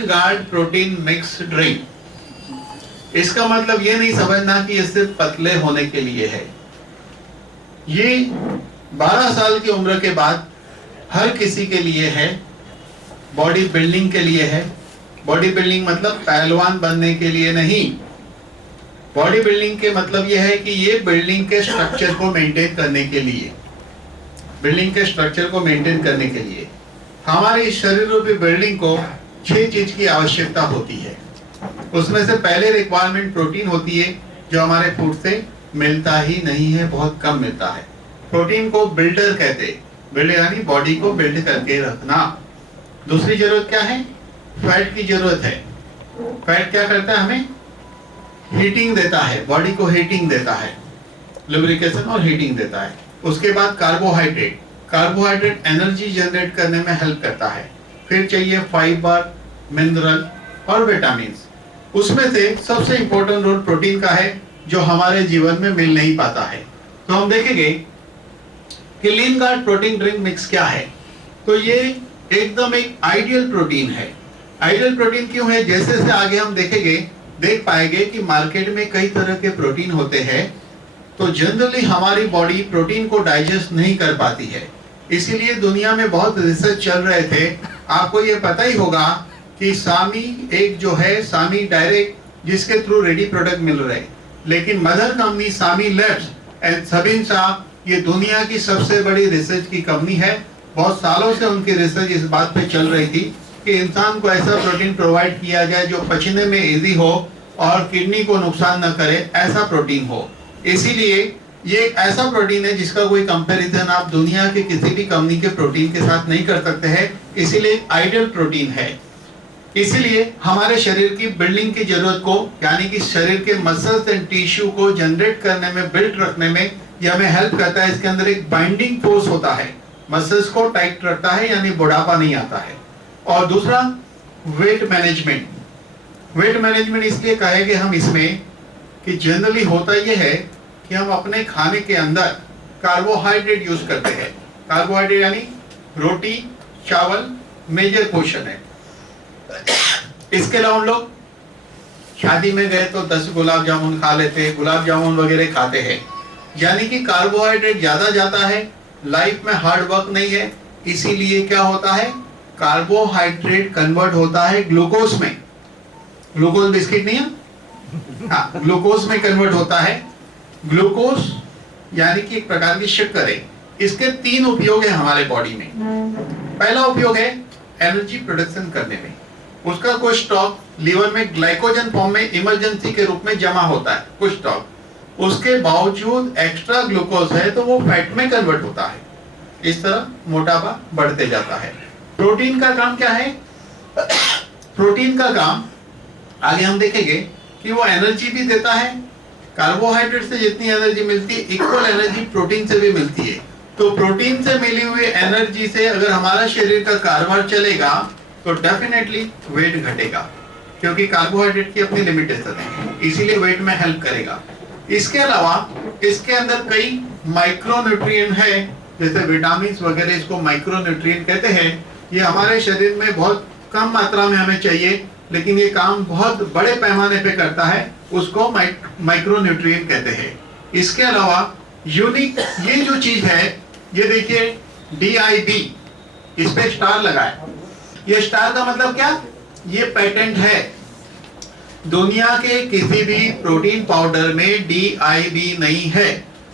लीन guard protein mix drink. इसका मतलब ये नहीं समझना कि ये सिर्फ पतले होने के लिए है। ये 12 साल की उम्र के बाद हर किसी के लिए है, बॉडी बिल्डिंग के लिए है। बॉडी बिल्डिंग मतलब पहलवान बनने के लिए नहीं। बॉडी बिल्डिंग के मतलब यह है कि ये बिल्डिंग के स्ट्रक्चर को मेंटेन करने के लिए, बिल्डिंग के स्ट्रक्चर को मेंटेन करने के लिए हमारे इस शरीर रूपी बिल्डिंग को 6 चीज की आवश्यकता होती है। उसमें से पहले रिक्वायरमेंट प्रोटीन होती है, जो हमारे फूड से मिलता ही नहीं है, बहुत कम मिलता है। प्रोटीन को बिल्डर कहते हैं, बिल्डर यानी बॉडी को बिल्ड करके रखना। दूसरी जरूरत क्या है? फैट की जरूरत है। फैट क्या करता है? हमें हीटिंग देता है, बॉडी को हीटिंग देता है, लुब्रिकेशन और हीटिंग देता है। उसके बाद कार्बोहाइड्रेट, कार्बोहाइड्रेट एनर्जी जनरेट करने में हेल्प करता है। फिर चाहिए फाइबर, मिनरल और विटामिन। उसमें से सबसे इंपॉर्टेंट रोल प्रोटीन का है, जो हमारे जीवन में मिल नहीं पाता है। तो हम देखेंगे कि लीन गार्ड प्रोटीन ड्रिंक मिक्स क्या है। तो ये एकदम एक आइडियल प्रोटीन है। आइडियल प्रोटीन क्यों है? जैसे जैसे आगे हम देखेंगे, देख पाएंगे कि मार्केट में कई तरह के प्रोटीन होते हैं, तो जनरली हमारी बॉडी प्रोटीन को डाइजेस्ट नहीं कर पाती है। इसीलिए दुनिया में बहुत रिसर्च चल रहे थे। आपको ये पता ही होगा कि सामी एक जो है, सामी डायरेक्ट, जिसके थ्रू रेडी प्रोडक्ट मिल रहे, लेकिन mother company Sami labs and Sabinsa, ये दुनिया की सबसे बड़ी रिसर्च की कंपनी है। बहुत सालों से उनकी रिसर्च इस बात पे चल रही थी कि इंसान को ऐसा प्रोटीन प्रोवाइड किया जाए जो पचने में इजी हो और किडनी को नुकसान न करे, ऐसा प्रोटीन हो। इसीलिए ये एक ऐसा प्रोटीन है जिसका कोई कंपैरिजन आप दुनिया के किसी भी कंपनी के प्रोटीन के साथ नहीं कर सकते हैं। इसीलिए आइडियल प्रोटीन है। इसीलिए हमारे शरीर की बिल्डिंग की जरूरत को, यानी कि शरीर के मसल्स एंड टिश्यू को जनरेट करने में, बिल्ड रखने में ये हमें हेल्प करता है। इसके अंदर एक बाइंडिंग फोर्स होता है, मसल्स को टाइट रखता है, यानी बुढ़ापा नहीं आता है। और दूसरा वेट मैनेजमेंट। वेट मैनेजमेंट इसलिए कहेंगे हम इसमें कि जनरली होता यह है कि हम अपने खाने के अंदर कार्बोहाइड्रेट यूज करते हैं। कार्बोहाइड्रेट यानी रोटी, चावल मेजर पोर्शन है। इसके अलावा हम लोग शादी में गए तो 10 गुलाब जामुन खा लेते हैं, गुलाब जामुन वगैरह खाते हैं, यानी कि कार्बोहाइड्रेट ज्यादा जाता है। लाइफ में हार्ड वर्क नहीं है, इसीलिए क्या होता है? कार्बोहाइड्रेट कन्वर्ट होता है ग्लूकोज में। ग्लूकोज बिस्किट नहीं है, हाँ, ग्लूकोज में कन्वर्ट होता है। ग्लूकोज यानी कि एक प्रकार की शक्कर है। इसके 3 उपयोग है हमारे बॉडी में। पहला उपयोग है एनर्जी प्रोडक्शन करने में। उसका कुछ स्टॉक लीवर में ग्लाइकोजन फॉर्म में इमरजेंसी के रूप में जमा होता है, कुछ स्टॉक। उसके बावजूद एक्स्ट्रा ग्लूकोज है तो वो फैट में कन्वर्ट होता है। इस तरह मोटापा बढ़ते जाता है। प्रोटीन का काम क्या है? प्रोटीन का काम आगे हम देखेंगे कि वो एनर्जी भी देता है। कार्बोहाइड्रेट से जितनी एनर्जी मिलती है, इक्वल एनर्जी प्रोटीन से भी मिलती है। तो प्रोटीन से मिली हुई एनर्जी से अगर हमारा शरीर का कारोबार चलेगा तो डेफिनेटली वेट घटेगा, क्योंकि कार्बोहाइड्रेट की अपनी लिमिटेशन है, इसीलिए वेट में हेल्प करेगा। इसके अलावा इसके अंदर कई माइक्रोन्यूट्रिएंट है, जैसे विटामिन वगैरह, इसको माइक्रोन्यूट्रिएंट कहते हैं। ये हमारे शरीर में बहुत कम मात्रा में हमें चाहिए, लेकिन ये काम बहुत बड़े पैमाने पे करता है, उसको माइक्रोन्यूट्रिएंट कहते हैं। इसके अलावा यूनिक ये जो चीज है, ये देखिए DIB, इस पे स्टार लगा है। ये स्टार का मतलब क्या? ये पेटेंट है। दुनिया के किसी भी प्रोटीन पाउडर में DIB नहीं है।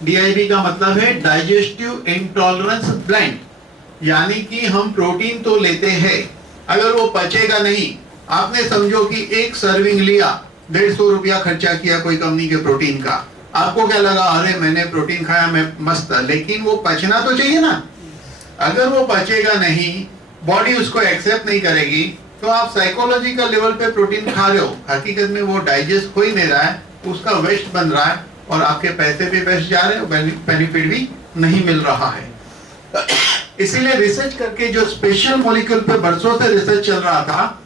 DIB का मतलब है डाइजेस्टिव इंटॉलरेंस ब्लेंड, यानी कि हम प्रोटीन तो लेते हैं, अगर वो पचेगा नहीं। आपने समझो कि एक सर्विंग लिया, 150 रुपया खर्चा किया कोई कंपनी के प्रोटीन का, आपको क्या लगा? अरे मैंने प्रोटीन खाया, मैं मस्त। लेकिन वो पचना तो चाहिए ना। अगर वो पचेगा नहीं, बॉडी उसको एक्सेप्ट नहीं करेगी, तो आप साइकोलॉजिकल लेवल पे प्रोटीन खा रहे हो, हकीकत में वो डाइजेस्ट हो ही नहीं रहा है, उसका वेस्ट बन रहा है और आपके पैसे भी वेस्ट जा रहे हैं, बेनिफिट भी नहीं मिल रहा है। इसीलिए रिसर्च करके जो स्पेशल मॉलिक्यूल पे बरसों से रिसर्च चल रहा था,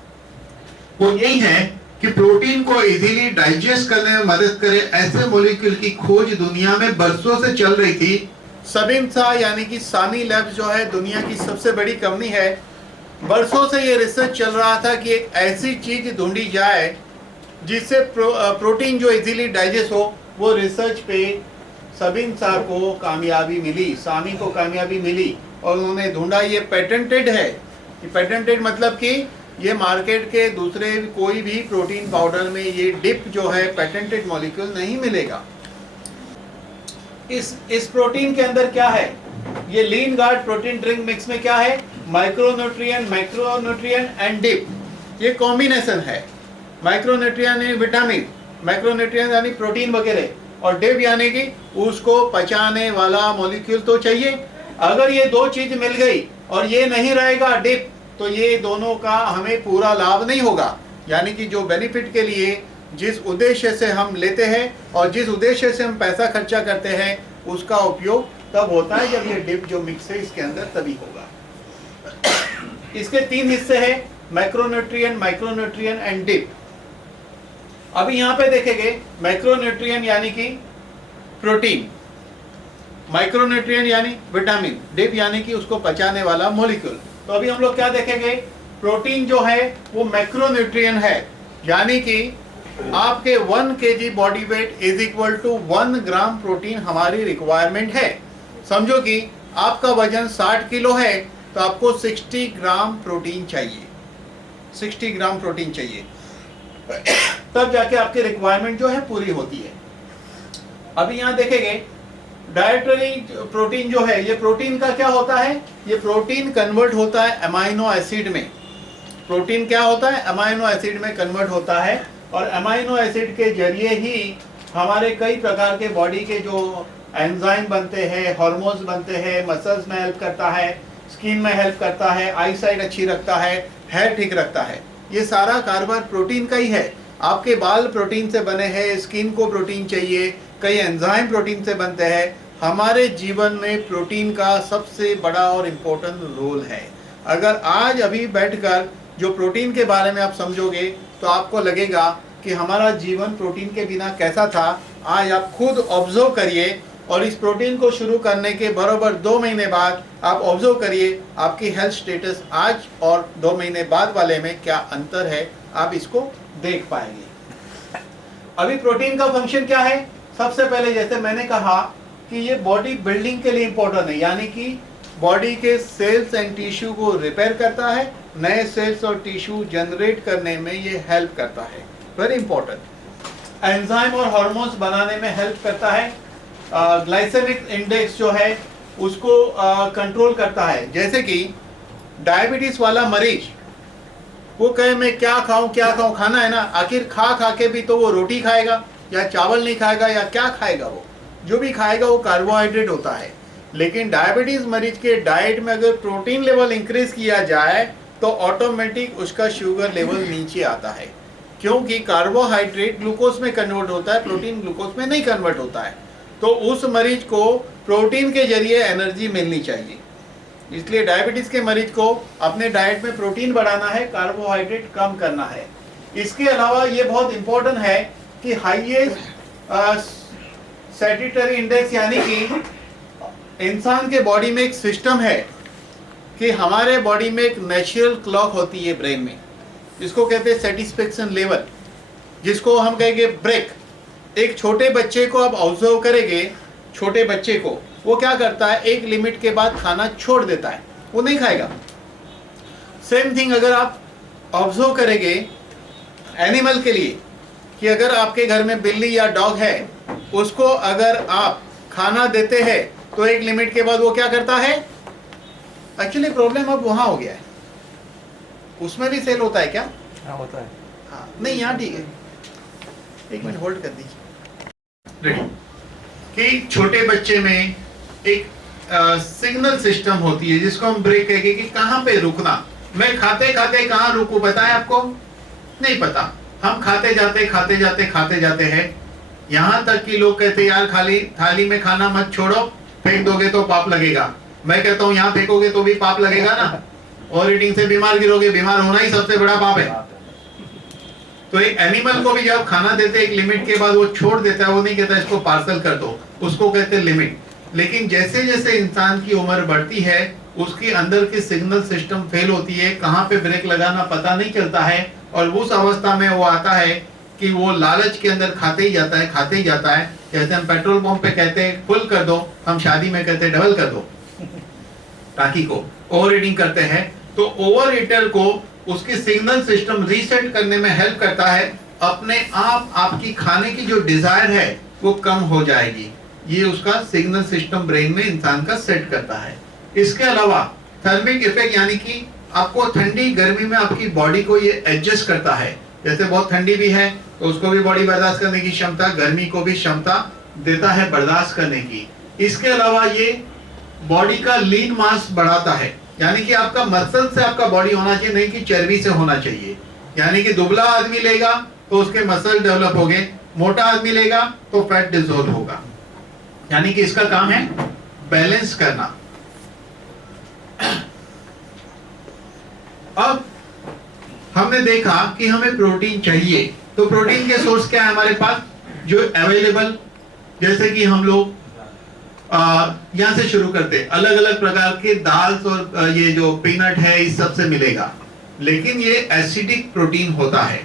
वो यही है कि प्रोटीन को इजीली डाइजेस्ट करने में मदद करे, ऐसे मॉलिक्यूल की खोज दुनिया में बरसों से चल रही थी। सबिंसा यानी कि सामी लैब्स जो है दुनिया की सबसे बड़ी कंपनी है, वर्षों से ये रिसर्च चल रहा था कि एक ऐसी चीज ढूंढी जाए जिससे प्रोटीन जो इजीली डाइजेस्ट हो। वो रिसर्च पे सबिन साहब को कामयाबी मिली, सामी को कामयाबी मिली और उन्होंने ढूंढा। ये पेटेंटेड है। ये पेटेंटेड मतलब कि ये मार्केट के दूसरे कोई भी प्रोटीन पाउडर में ये डिप जो है पेटेंटेड मॉलिक्यूल नहीं मिलेगा। इस प्रोटीन के अंदर क्या है? ये लीन गार्ड प्रोटीन ड्रिंक मिक्स में क्या है? माइक्रोन्यूट्रिएंट, मैक्रोन्यूट्रिएंट एंड डिप, ये कॉम्बिनेशन है। माइक्रोन्यूट्रिएंट यानी विटामिन, मैक्रोन्यूट्रिएंट यानी प्रोटीन वगैरह, और डिप यानी कि उसको पचाने वाला मॉलिक्यूल तो चाहिए। अगर ये दो चीज मिल गई और ये नहीं रहेगा डिप, तो ये दोनों का हमें पूरा लाभ नहीं होगा। यानी कि जो बेनिफिट के लिए जिस उद्देश्य से हम लेते हैं और जिस उद्देश्य से हम पैसा खर्चा करते हैं, उसका उपयोग तब होता है जब ये डिप जो मिक्स है इसके अंदर तभी होगा। इसके 3 हिस्से हैं, मैक्रोन्यूट्रिएंट, माइक्रोन्यूट्रिएंट एंड डिप। अभी यहाँ पे देखेंगे मैक्रोन्यूट्रिएंट यानी कि प्रोटीन, माइक्रोन्यूट्रिएंट यानी विटामिन, डिप यानी कि उसको पचाने वाला मॉलिक्यूल। तो अभी हम लोग क्या देखेंगे? प्रोटीन जो है वो मैक्रोन्यूट्रिएंट है, यानी कि आपके 1 kg body weight is equal to 1 gram protein हमारी रिक्वायरमेंट है। समझो कि आपका वजन 60 किलो है तो आपको 60 ग्राम प्रोटीन चाहिए, 60 ग्राम प्रोटीन चाहिए, तब जाके आपकी रिक्वायरमेंट जो है पूरी होती है। अभी यहां देखेंगे डाइटरी प्रोटीन जो है, ये प्रोटीन का क्या होता है? ये प्रोटीन कन्वर्ट होता है अमाइनो एसिड में। प्रोटीन क्या होता है? अमाइनो एसिड में कन्वर्ट होता है, और अमाइनो एसिड के जरिए ही हमारे कई प्रकार के बॉडी के जो एंजाइम बनते हैं, हार्मोन्स बनते हैं, मसल्स में हेल्प करता है, स्किन में हेल्प करता है, आई साइट अच्छी रखता है, हेयर ठीक रखता है। ये सारा कारोबार प्रोटीन का ही है। आपके बाल प्रोटीन से बने हैं, स्किन को प्रोटीन चाहिए, कई एंजाइम प्रोटीन से बनते हैं। हमारे जीवन में प्रोटीन का सबसे बड़ा और इम्पोर्टेंट रोल है। अगर आज अभी बैठकर जो प्रोटीन के बारे में आप समझोगे तो आपको लगेगा कि हमारा जीवन प्रोटीन के बिना कैसा था। आज आप खुद ऑब्जर्व करिए, और इस प्रोटीन को शुरू करने के बराबर 2 महीने बाद आप ऑब्जर्व करिए आपकी हेल्थ स्टेटस आज और 2 महीने बाद वाले में क्या अंतर है, आप इसको देख पाएंगे। अभी प्रोटीन का फंक्शन क्या है? सबसे पहले जैसे मैंने कहा कि ये बॉडी बिल्डिंग के लिए इंपॉर्टेंट है, यानी कि बॉडी के सेल्स एंड टिश्यू को रिपेयर करता है, नए सेल्स और टिश्यू जनरेट करने में ये हेल्प करता है, वेरी इंपॉर्टेंट। एंजाइम और हार्मोन्स बनाने में हेल्प करता है। ग्लाइसेमिक इंडेक्स जो है उसको कंट्रोल करता है। जैसे कि डायबिटीज वाला मरीज वो कहे मैं क्या खाऊं क्या खाऊं, खाना है ना, आखिर खा खा के भी तो वो रोटी खाएगा या चावल नहीं खाएगा या क्या खाएगा? वो जो भी खाएगा वो कार्बोहाइड्रेट होता है। लेकिन डायबिटीज मरीज के डाइट में अगर प्रोटीन लेवल इंक्रीज किया जाए तो ऑटोमेटिक उसका शुगर लेवल नीचे आता है, क्योंकि कार्बोहाइड्रेट ग्लूकोज में कन्वर्ट होता है, प्रोटीन ग्लूकोज में नहीं कन्वर्ट होता है। तो उस मरीज को प्रोटीन के जरिए एनर्जी मिलनी चाहिए। इसलिए डायबिटीज के मरीज को अपने डाइट में प्रोटीन बढ़ाना है, कार्बोहाइड्रेट कम करना है। इसके अलावा ये बहुत इंपॉर्टेंट है कि हाईएस्ट सैटिस्फैक्टरी इंडेक्स, यानी कि इंसान के बॉडी में एक सिस्टम है कि हमारे बॉडी में एक नेचुरल क्लॉक होती है ब्रेन में, जिसको कहते हैं सेटिस्फेक्शन लेवल, जिसको हम कहेंगे ब्रेक। एक छोटे बच्चे को आप ऑब्जर्व करेंगे, छोटे बच्चे को वो क्या करता है, एक लिमिट के बाद खाना छोड़ देता है, वो नहीं खाएगा। सेम थिंग अगर आप ऑब्जर्व करेंगे एनिमल के लिए, कि अगर आपके घर में बिल्ली या डॉग है, उसको अगर आप खाना देते हैं तो एक लिमिट के बाद वो क्या करता है। एक्चुअली प्रॉब्लम अब वहां हो गया है, उसमें भी सेल होता है क्या? हाँ होता है। हाँ नहीं, यहाँ ठीक है, एक मिनट होल्ड कर दीजिए। रेडी? कि छोटे बच्चे में एक सिग्नल सिस्टम होती है जिसको हम ब्रेक कहेंगे कि कहाँ पे रुकना। मैं खाते खाते कहाँ रुकूं, बताएं आपको? नहीं पता। हम खाते जाते हैं, यहाँ तक कि लोग कहते हैं यार खाली थाली में खाना मत छोड़ो, फेंक दोगे तो पाप लगेगा। मैं कहता हूँ यहाँ फेंकोगे तो भी पाप लगेगा ना, ओवर ईटिंग से बीमार गिरोगे, बीमार होना ही सबसे बड़ा पाप है। तो एक एनिमल को भी जब खाना देते एक लिमिट के बाद वो छोड़ देता है, वो नहीं कहता इसको पार्सल कर दो, उसको कहते हैं लिमिट। लेकिन जैसे जैसे इंसान की उम्र बढ़ती है उसकी अंदर की सिग्नल सिस्टम फेल होती है, कहाँ पे ब्रेक लगाना पता नहीं चलता है, और उस अवस्था में वो आता है कि वो लालच के अंदर खाते ही जाता है, खाते ही जाता है। जैसे हम पेट्रोल पंप पे कहते हैं फुल कर दो, हम शादी में कहते हैं डबल कर दो, टाकी को ओवर हीटिंग करते हैं। तो ओवर हीटर को उसकी सिग्नल सिस्टम रीसेट करने में हेल्प करता है। अपने आप आपकी खाने की जो डिजायर है वो कम हो जाएगी, ये उसका सिग्नल सिस्टम ब्रेन में इंसान का सेट करता है। इसके अलावा थर्मिक इफेक्ट, यानी कि आपको ठंडी गर्मी में आपकी बॉडी को ये एडजस्ट करता है। जैसे बहुत ठंडी भी है तो उसको भी बॉडी बर्दाश्त करने की क्षमता, गर्मी को भी क्षमता देता है बर्दाश्त करने की। इसके अलावा ये बॉडी का लीन मास बढ़ाता है, यानी कि आपका मसल से आपका बॉडी होना चाहिए, नहीं कि चर्बी से होना चाहिए। यानी कि दुबला आदमी लेगा तो उसके मसल डेवलप होंगे, मोटा आदमी लेगा तो फैट डिसॉल्व होगा। यानी कि इसका काम है बैलेंस करना। अब हमने देखा कि हमें प्रोटीन चाहिए, तो प्रोटीन के सोर्स क्या है हमारे पास जो अवेलेबल, जैसे कि हम लोग यहां से शुरू करते, अलग अलग प्रकार के दाल और ये जो पीनट है इस सब से मिलेगा, लेकिन ये एसिडिक प्रोटीन होता है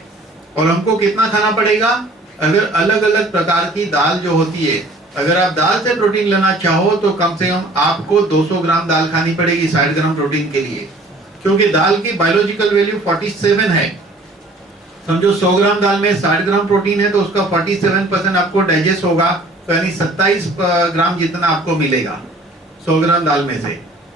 और हमको कितना खाना पड़ेगा। अगर अलग अलग प्रकार की दाल जो होती है, अगर आप दाल से प्रोटीन लेना चाहो तो कम से कम आपको 200 ग्राम दाल खानी पड़ेगी 60 ग्राम प्रोटीन के लिए, क्योंकि दाल की बायोलॉजिकल वैल्यू 47 है। समझो 100 ग्राम दाल में 60 ग्राम प्रोटीन है तो उसका 47% आपको डाइजेस्ट होगा, तो यानी 27 ग्राम जितना आपको मिलेगा 100 ग्राम दाल में से।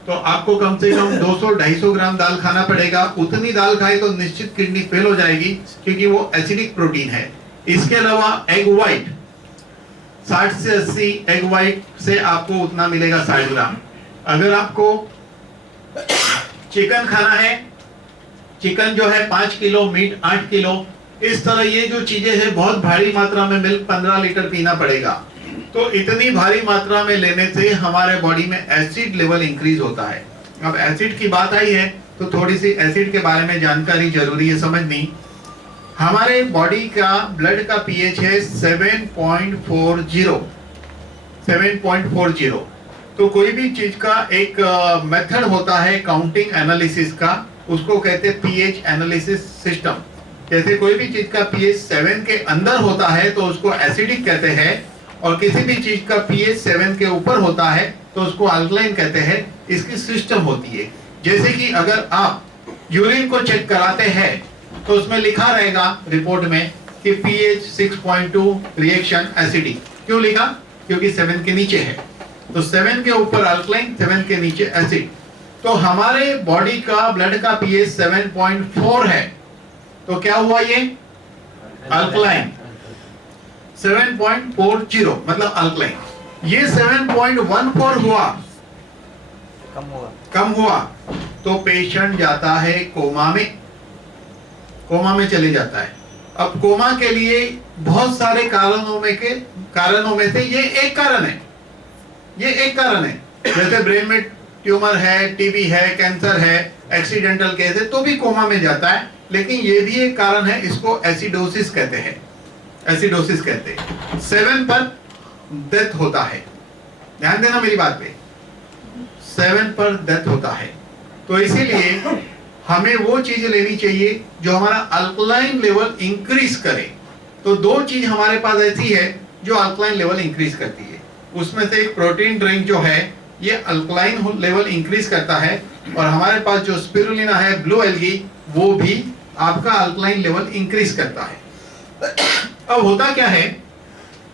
तो आपको कम से कम 200-250 ग्राम दाल खाना पड़ेगा। उतनी दाल खाए तो निश्चित किडनी फेल हो जाएगी, क्योंकि वो एसिडिक प्रोटीन है। इसके अलावा एग व्हाइट, 60 से 80 एग व्हाइट से आपको उतना मिलेगा 60 ग्राम। अगर आपको चिकन खाना है, चिकन जो है 5 किलो, मीट 8 किलो, इस तरह ये जो चीजें हैं बहुत भारी मात्रा में मिल्क 15 लीटर पीना पड़ेगा। तो इतनी भारी मात्रा में लेने से हमारे बॉडी में एसिड लेवल इंक्रीज होता है। अब एसिड की बात आई है तो थोड़ी सी एसिड के बारे में जानकारी जरूरी है समझनी। हमारे बॉडी का ब्लड का पीएच है 7.40। तो कोई भी चीज का एक मेथड होता है काउंटिंग एनालिसिस का, उसको कहते हैं पीएच एनालिसिस सिस्टम। जैसे कोई भी चीज का पीएच 7 के अंदर होता है तो उसको एसिडिक कहते हैं, और किसी भी चीज का पीएच 7 के ऊपर होता है तो उसको अल्कलाइन कहते हैं। इसकी सिस्टम होती है, जैसे कि अगर आप यूरिन को चेक कराते हैं तो उसमें लिखा रहेगा रिपोर्ट में कि पीएच 6.2 रिएक्शन एसिडिक। क्यों लिखा? क्योंकि 7 के नीचे है। तो 7 के ऊपर अल्कलाइन, 7 के नीचे एसिड। तो हमारे बॉडी का ब्लड का पीएच 7.4 है, तो क्या हुआ ये? अल्कलाइन। 7.40 मतलब अल्कलाइन। ये 7.14 हुआ, कम हुआ तो पेशेंट जाता है कोमा में, कोमा में चले जाता है। अब कोमा के लिए बहुत सारे कारणों में से ये एक कारण है, ये एक कारण है। जैसे ब्रेन में ट्यूमर है, टीबी है, कैंसर है, एक्सीडेंटल केस है तो भी कोमा में जाता है, लेकिन ये भी एक कारण है, इसको एसिडोसिस कहते हैं, एसिडोसिस कहते हैं। 7 पर डेथ होता है, ध्यान देना मेरी बात पे, 7 पर डेथ होता है। तो इसीलिए हमें वो चीज लेनी चाहिए जो हमारा अल्कलाइन लेवल इंक्रीज करे। तो 2 चीज हमारे पास ऐसी है जो अल्कलाइन लेवल इंक्रीज करती है। उसमें से एक प्रोटीन ड्रिंक जो है ये अल्कलाइन लेवल इंक्रीज करता है, और हमारे पास जो स्पिरुलिना है, ब्लू एल्गी, वो भी आपका अल्कलाइन लेवल इंक्रीज करता है। अब होता क्या है,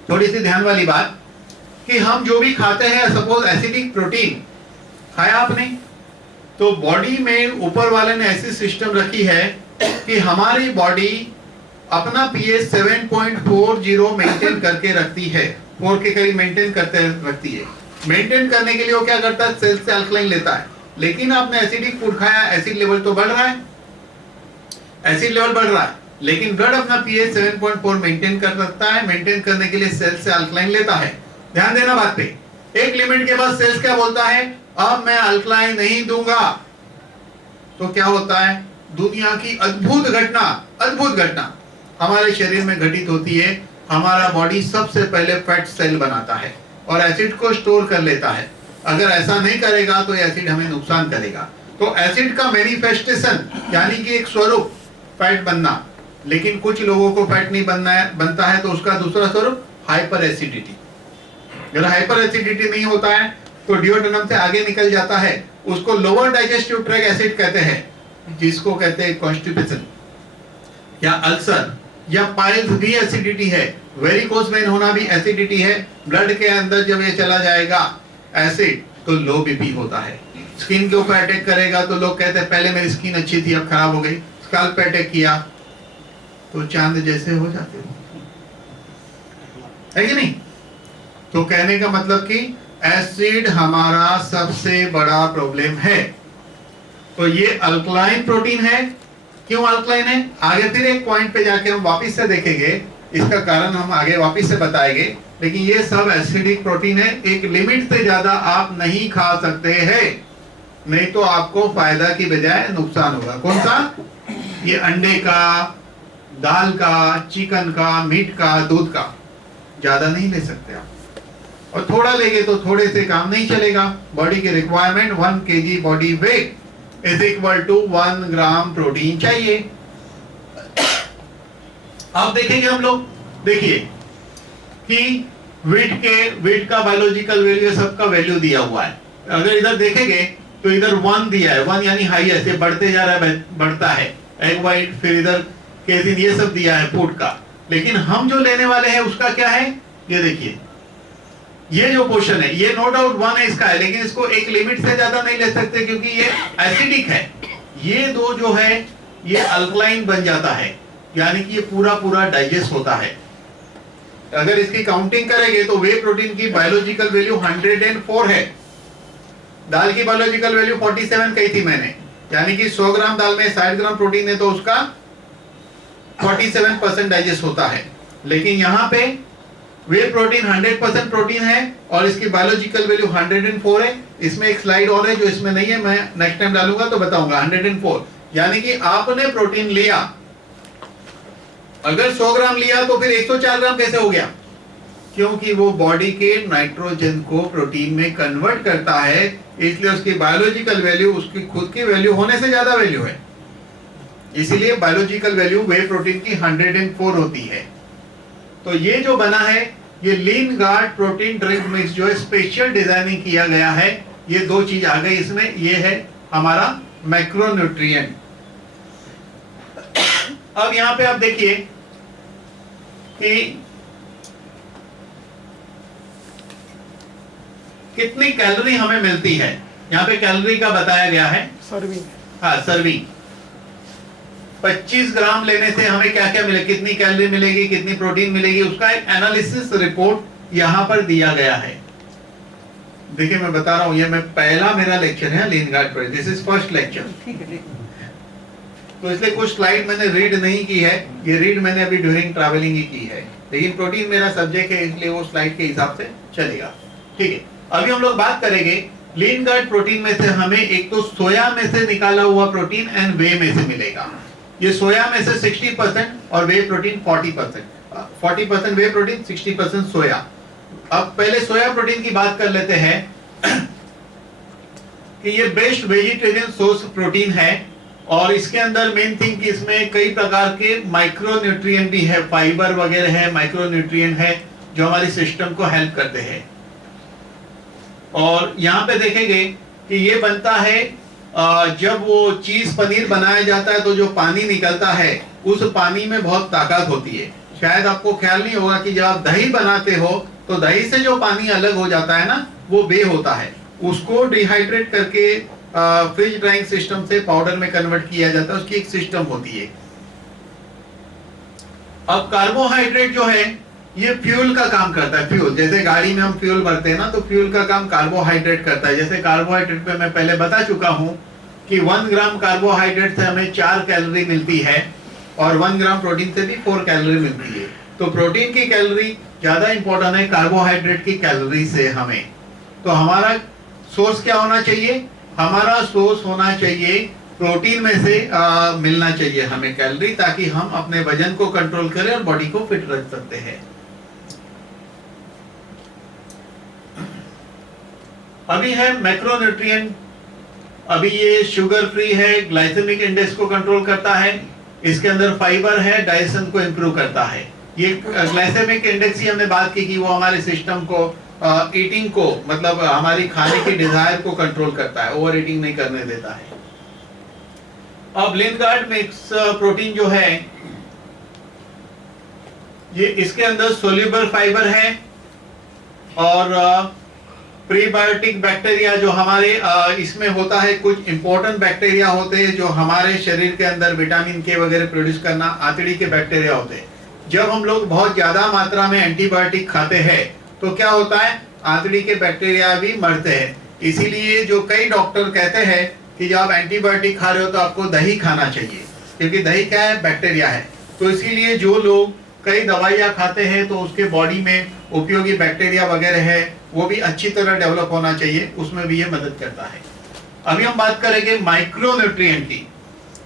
थोड़ी सी ध्यान वाली बात, कि हम जो भी खाते हैं, सपोज एसिडिक प्रोटीन खाया आपने, तो बॉडी में ऊपर वाले ने ऐसी सिस्टम रखी है कि हमारी बॉडी अपना पीएच 7.40 मेंटेन करके रखती है, 4 के करीब मेंटेन करते रखती है। मेंटेन करने के लिए वो क्या करता है? सेल से अल्कलाइन लेता है। लेकिन आपने एसिडिक फूड खाया, एसिड लेवल तो बढ़ रहा है, एसिड लेवल बढ़ रहा है, लेकिन ब्लड अपना पीएच 7.4 मेंटेन कर सकता है। मेंटेन करने के लिए सेल से अल्कलाइन लेता है। ध्यान देना बात पे। एक लिमिट के बाद सेल्स क्या बोलता है? अब मैं अल्कलाइन नहीं दूंगा। तो क्या होता है? दुनिया की अद्भुत घटना हमारे शरीर में घटित होती है। हमारा बॉडी सबसे पहले फैट सेल बनाता है और एसिड को स्टोर कर लेता है। अगर ऐसा नहीं करेगा तो एसिड हमें नुकसान करेगा। तो एसिड का मैनिफेस्टेशन यानी कि एक स्वरूप फैट बनना, लेकिन कुछ लोगों को फैट नहीं बनता है तो उसका दूसरा स्वरूप हाइपर एसिडिटी। अगर हाइपर एसिडिटी नहीं होता है तो डिओडेनम से आगे निकल जाता है, उसको लोअर डाइजेस्टिव ट्रैक्ट एसिड कहते हैं, जिसको कहते हैं कॉन्स्टिपेशन या अल्सर या पाइल्स भी एसिडिटी है, वेरिकोस वेन होना भी एसिडिटी है। ब्लड के अंदर जब ये चला जाएगा एसिड तो लो बीपी होता है। स्किन के ऊपर अटैक करेगा तो लोग कहते हैं पहले मेरी स्किन अच्छी थी अब खराब हो गई। स्कैल्प पे अटैक किया तो चांद जैसे हो जाते है कि नहीं। तो कहने का मतलब कि एसिड हमारा सबसे बड़ा प्रॉब्लम है। तो ये अल्कलाइन प्रोटीन है। क्यों अल्कलाइन है आगे फिर एक पॉइंट पे जाके हम वापस से देखेंगे, इसका कारण हम आगे वापस से बताएंगे। लेकिन ये सब एसिडिक प्रोटीन है, एक लिमिट से ज्यादा आप नहीं खा सकते हैं, नहीं तो आपको फायदा की बजाय नुकसान होगा। कौन सा? ये अंडे का, दाल का, चिकन का, मीट का, दूध का ज्यादा नहीं ले सकते आप, और थोड़ा लेंगे तो थोड़े से काम नहीं चलेगा। बॉडी की requirement 1 kg body weight is equal to 1 gram protein चाहिए। अब देखेंगे हम लोग, देखिए कि वेट का बायोलॉजिकल वैल्यू सबका वैल्यू दिया हुआ है। अगर इधर देखेंगे तो इधर 1 दिया है, 1 यानी हाईएस्ट, ये बढ़ते जा रहा है, बढ़ता है। एग वाइट, फिर इधर केसिन, ये सब दिया है फूड का। लेकिन हम जो लेने वाले हैं उसका क्या है, ये देखिए, ये जो पोर्शन है ये नो डाउट 1 है इसका है, लेकिन इसको एक लिमिट से ज्यादा नहीं ले सकते क्योंकि ये एसिडिक है। ये दो जो है ये अल्कलाइन बन जाता है, यानी कि ये पूरा डाइजेस्ट होता है। अगर इसकी काउंटिंग करेंगे तो वे प्रोटीन की बायोलॉजिकल वैल्यू 104 है, दाल की बायोलॉजिकल वैल्यू 47 कही थी मैंने, यानी कि 100 ग्राम दाल में 60 ग्राम प्रोटीन है तो उसका 47% डाइजेस्ट होता है। लेकिन यहाँ पे वे प्रोटीन 100% प्रोटीन है और इसकी बायोलॉजिकल वैल्यू 104 है। इसमें एक स्लाइड और है जो इसमें नहीं है, मैं नेक्स्ट टाइम डालूंगा तो बताऊंगा। 104 यानी कि आपने प्रोटीन लिया, अगर 100 ग्राम लिया तो फिर 104 ग्राम कैसे हो गया? क्योंकि वो बॉडी के नाइट्रोजन को प्रोटीन में कन्वर्ट करता है, इसलिए उसकी बायोलॉजिकल वैल्यू उसकी खुद की वैल्यू होने से ज्यादा वैल्यू है। इसीलिए बायोलॉजिकल वैल्यू वे प्रोटीन की 104 होती है। तो ये जो बना है ये लीन गार्ड प्रोटीन ड्रिंक मिक्स जो है स्पेशल डिजाइनिंग किया गया है। ये दो चीज आ गई इसमें, ये है हमारा मैक्रोन्यूट्रिएंट। अब यहां पे आप देखिए कि कितनी कैलोरी हमें मिलती है। यहाँ पे कैलोरी का बताया गया है, सर्विंग। हाँ, सर्विंग 25 ग्राम लेने से हमें क्या क्या मिले, कितनी कैलोरी मिलेगी, कितनी प्रोटीन मिलेगी, उसका एक एनालिसिस रिपोर्ट यहाँ पर दिया गया है। देखिए मैं बता रहा हूँ, ये मैं पहला मेरा लेक्चर है लीन गार्ड पर, दिस इज फर्स्ट लेक्चर। तो इसलिए कुछ स्लाइड मैंने रीड नहीं की है, ये रीड मैंने अभी ड्यूरिंग ट्रैवलिंग ही की है, लेकिन प्रोटीन मेरा सब्जेक्ट है इसलिए वो स्लाइड के हिसाब से चलेगा। ठीक है, अभी हम लोग बात करेंगे लीन गार्ड प्रोटीन में से हमें एक तो सोया में से निकाला हुआ प्रोटीन एंड वे में से मिलेगा। ये सोया में से 60% और वे प्रोटीन 40%, 40% वे प्रोटीन, 60% सोया। अब पहले सोया प्रोटीन की बात कर लेते हैं कि ये बेस्ट वेजिटेरियन सोर्स प्रोटीन है और इसके अंदर मेन थिंग कि इसमें कई प्रकार के माइक्रोन्यूट्रिएंट भी है, फाइबर वगैरह है, माइक्रोन्यूट्रिएंट है जो हमारे सिस्टम को हेल्प करते हैं। और यहाँ पे देखेंगे कि ये बनता है जब वो चीज पनीर बनाया जाता है तो जो पानी निकलता है उस पानी में बहुत ताकत होती है। शायद आपको ख्याल नहीं होगा कि जब आप दही बनाते हो तो दही से जो पानी अलग हो जाता है ना, वो वे होता है, उसको डिहाइड्रेट करके फ्रिज ड्राइंग सिस्टम से पाउडर में कन्वर्ट किया जाता है, उसकी एक सिस्टम होती है। अब कार्बोहाइड्रेट जो है ये फ्यूल का काम करता है। फ्यूल जैसे गाड़ी में हम फ्यूल भरते हैं ना, तो फ्यूल का काम कार्बोहाइड्रेट करता है। जैसे कार्बोहाइड्रेट पे मैं पहले बता चुका हूं कि 1 ग्राम कार्बोहाइड्रेट से हमें 4 कैलोरी मिलती है और 1 ग्राम प्रोटीन से भी 4 कैलोरी मिलती है। तो प्रोटीन की कैलोरी ज्यादा इंपॉर्टेंट है कार्बोहाइड्रेट की कैलोरी से हमें। तो हमारा सोर्स क्या होना चाहिए? हमारा सोर्स होना चाहिए प्रोटीन में से मिलना चाहिए हमें कैलोरी, ताकि हम अपने वजन को कंट्रोल करें और बॉडी को फिट रख सकते हैं। अभी है मैक्रोन्यूट्रिएंट, अभी ये शुगर फ्री है, ग्लाइसेमिक इंडेक्स को कंट्रोल करता है, इसके अंदर फाइबर है, डाइजेशन को इंप्रूव करता है। ये ग्लाइसेमिक इंडेक्स की हमने बात की कि वो हमारे सिस्टम को ईटिंग को, मतलब हमारी खाने की डिजायर को कंट्रोल करता है, ओवर ईटिंग नहीं करने देता है। अब लिनगार्ड मिक्स प्रोटीन जो है, ये इसके अंदर सोल्यूबल फाइबर है और प्रीबायोटिक बैक्टीरिया जो हमारे इसमें होता है, कुछ इंपॉर्टेंट बैक्टीरिया होते हैं जो हमारे शरीर के अंदर विटामिन के वगैरह प्रोड्यूस करना, आंतड़ी के बैक्टीरिया होते हैं। जब हम लोग बहुत ज्यादा मात्रा में एंटीबायोटिक खाते हैं तो क्या होता है, आंतड़ी के बैक्टीरिया भी मरते हैं। इसीलिए जो कई डॉक्टर कहते हैं कि जब आप एंटीबायोटिक खा रहे हो तो आपको दही खाना चाहिए, क्योंकि दही क्या है, बैक्टीरिया है। तो इसीलिए जो लोग कई दवाइयां खाते हैं तो उसके बॉडी में उपयोगी बैक्टीरिया वगैरह है वो भी अच्छी तरह डेवलप होना चाहिए, उसमें भी ये मदद करता है। अभी हम बात करेंगे माइक्रोन्यूट्रिएंट की।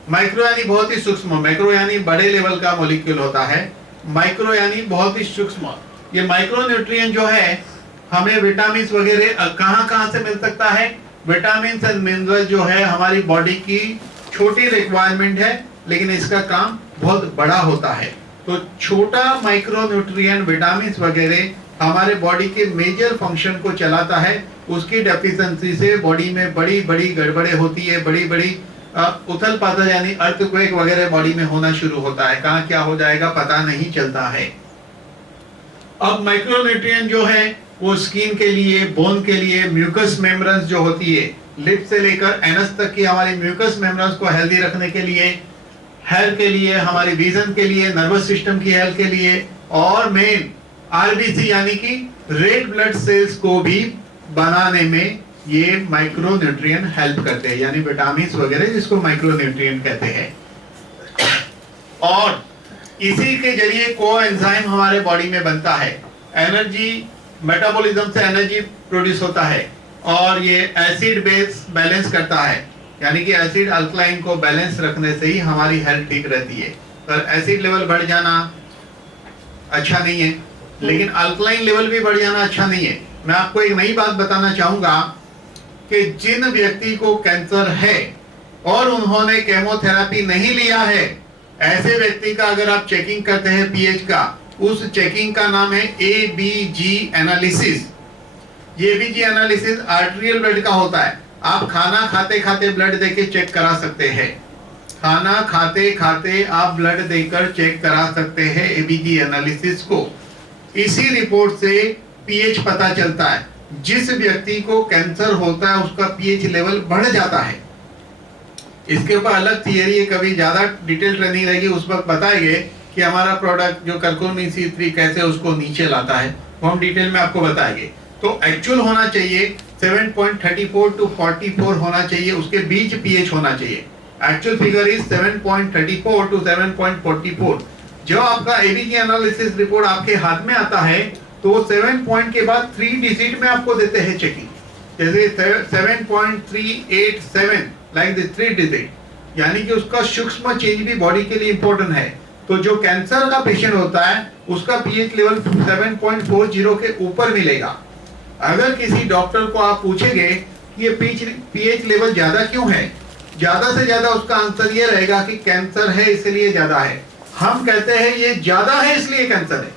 माइक्रो यानी बहुत ही सूक्ष्म, मैक्रो यानी बड़े लेवल का मॉलिक्यूल होता है, माइक्रो यानी बहुत ही सूक्ष्म। ये माइक्रोन्यूट्रिएंट जो है हमें विटामिन वगैरह कहां से मिल सकता है। विटामिन एंड मिनरल जो है हमारी बॉडी की छोटी रिक्वायरमेंट है, लेकिन इसका काम बहुत बड़ा होता है। तो छोटा माइक्रोन्यूट्रिएंट विटामिन वगैरह हमारे बॉडी के मेजर फंक्शन को चलाता है। उसकी डेफिशिएंसी से बॉडी में बड़ी बड़ी गड़बड़े होती है, बड़ी बड़ी उथल पाथल यानी अर्थक्वेक वगैरह बॉडी में होना शुरू होता है। कहाँ क्या हो जाएगा पता नहीं चलता है। अब माइक्रोन्यूट्रिएंट जो है वो स्किन के लिए, बोन के लिए, म्यूकस मेम्ब्रेन्स जो होती है, लिप से लेकर एनस तक की हमारी म्यूकस मेम्ब्रेन्स को हेल्दी रखने के लिए, हेल्थ के लिए, हमारी विजन के लिए, नर्वस सिस्टम की हेल्थ के लिए, और मेन आरबीसी यानी कि रेड ब्लड सेल्स को भी बनाने में ये माइक्रोन्यूट्रिएंट हेल्प करते हैं, यानी विटामिन वगैरह जिसको माइक्रोन्यूट्रिएंट कहते हैं। और इसी के जरिए कोएंजाइम हमारे बॉडी में बनता है, एनर्जी मेटाबॉलिज्म से एनर्जी प्रोड्यूस होता है, और ये एसिड बेस बैलेंस करता है, यानी कि एसिड अल्कलाइन को बैलेंस रखने से ही हमारी हेल्थ ठीक रहती है। पर एसिड लेवल बढ़ जाना अच्छा नहीं है, लेकिन अल्कलाइन लेवल भी बढ़ जाना अच्छा नहीं है। मैं आपको एक नई बात बताना चाहूंगा कि जिन व्यक्ति को कैंसर है और उन्होंने केमोथेरेपी नहीं लिया है, ऐसे व्यक्ति का अगर आप चेकिंग करते हैं पीएच का, उस चेकिंग का नाम है एबीजी एनालिसिस। ये एबीजी एनालिसिस आर्टेरियल ब्लड का होता है। आप खाना खाते खाते ब्लड देके चेक करा सकते हैं, खाना खाते खाते आप ब्लड देकर चेक करा सकते हैं एबीजी एनालिसिस को। इसी रिपोर्ट से पीएच पता चलता है। जिस व्यक्ति को कैंसर होता है उसका पीएच लेवल बढ़ जाता है। इसके ऊपर अलग थियरी है, कभी ज्यादा डिटेल ट्रेनिंग रहेगी उस वक्त बताएंगे कि हमारा प्रोडक्ट जो करकुमिन C3 कैसे उसको नीचे लाता है, वो हम डिटेल में आपको बताएंगे। तो एक्चुअल होना चाहिए 7.34 to 44 होना चाहिए, उसके बीच पीएच होना चाहिए। Actual figure is 7.34 to 7.44। जो आपका एबीजी एनालिसिस रिपोर्ट आपके हाथ में आता है तो 7 पॉइंट के बाद 3 डिजिट में आपको देते हैं चेकिंग, जैसे 7.387 लाइक दिस 3 डिजिट, यानी कि उसका सूक्ष्म चेंज भी बॉडी के लिए इंपॉर्टेंट है। तो जो कैंसर का पेशेंट होता है उसका पीएच लेवल 7.40 के ऊपर मिलेगा। अगर किसी डॉक्टर को आप पूछेंगे कि ये पीएच लेवल ज्यादा क्यों है, ज्यादा से ज्यादा उसका आंसर ये रहेगा कि कैंसर है इसलिए ज्यादा है। हम कहते हैं ये ज्यादा है इसलिए कैंसर है।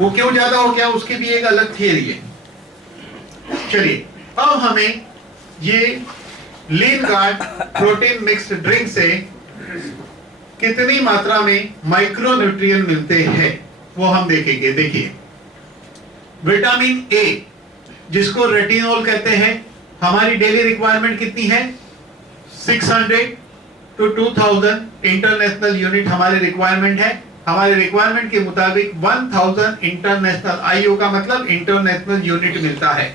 वो क्यों ज्यादा हो गया उसकी भी एक अलग थियरी है। चलिए अब हमें ये लिनगार्ड प्रोटीन मिक्स्ड ड्रिंक से कितनी मात्रा में माइक्रोन्यूट्रिएंट मिलते हैं वो हम देखेंगे। देखिए विटामिन ए जिसको रेटिनॉल कहते हैं, हमारी डेली रिक्वायरमेंट कितनी है, 600 to 2000 इंटरनेशनल यूनिट हमारी रिक्वायरमेंट है। हमारे रिक्वायरमेंट के मुताबिक 1000 इंटरनेशनल, आईयू का मतलब इंटरनेशनल यूनिट मिलता है।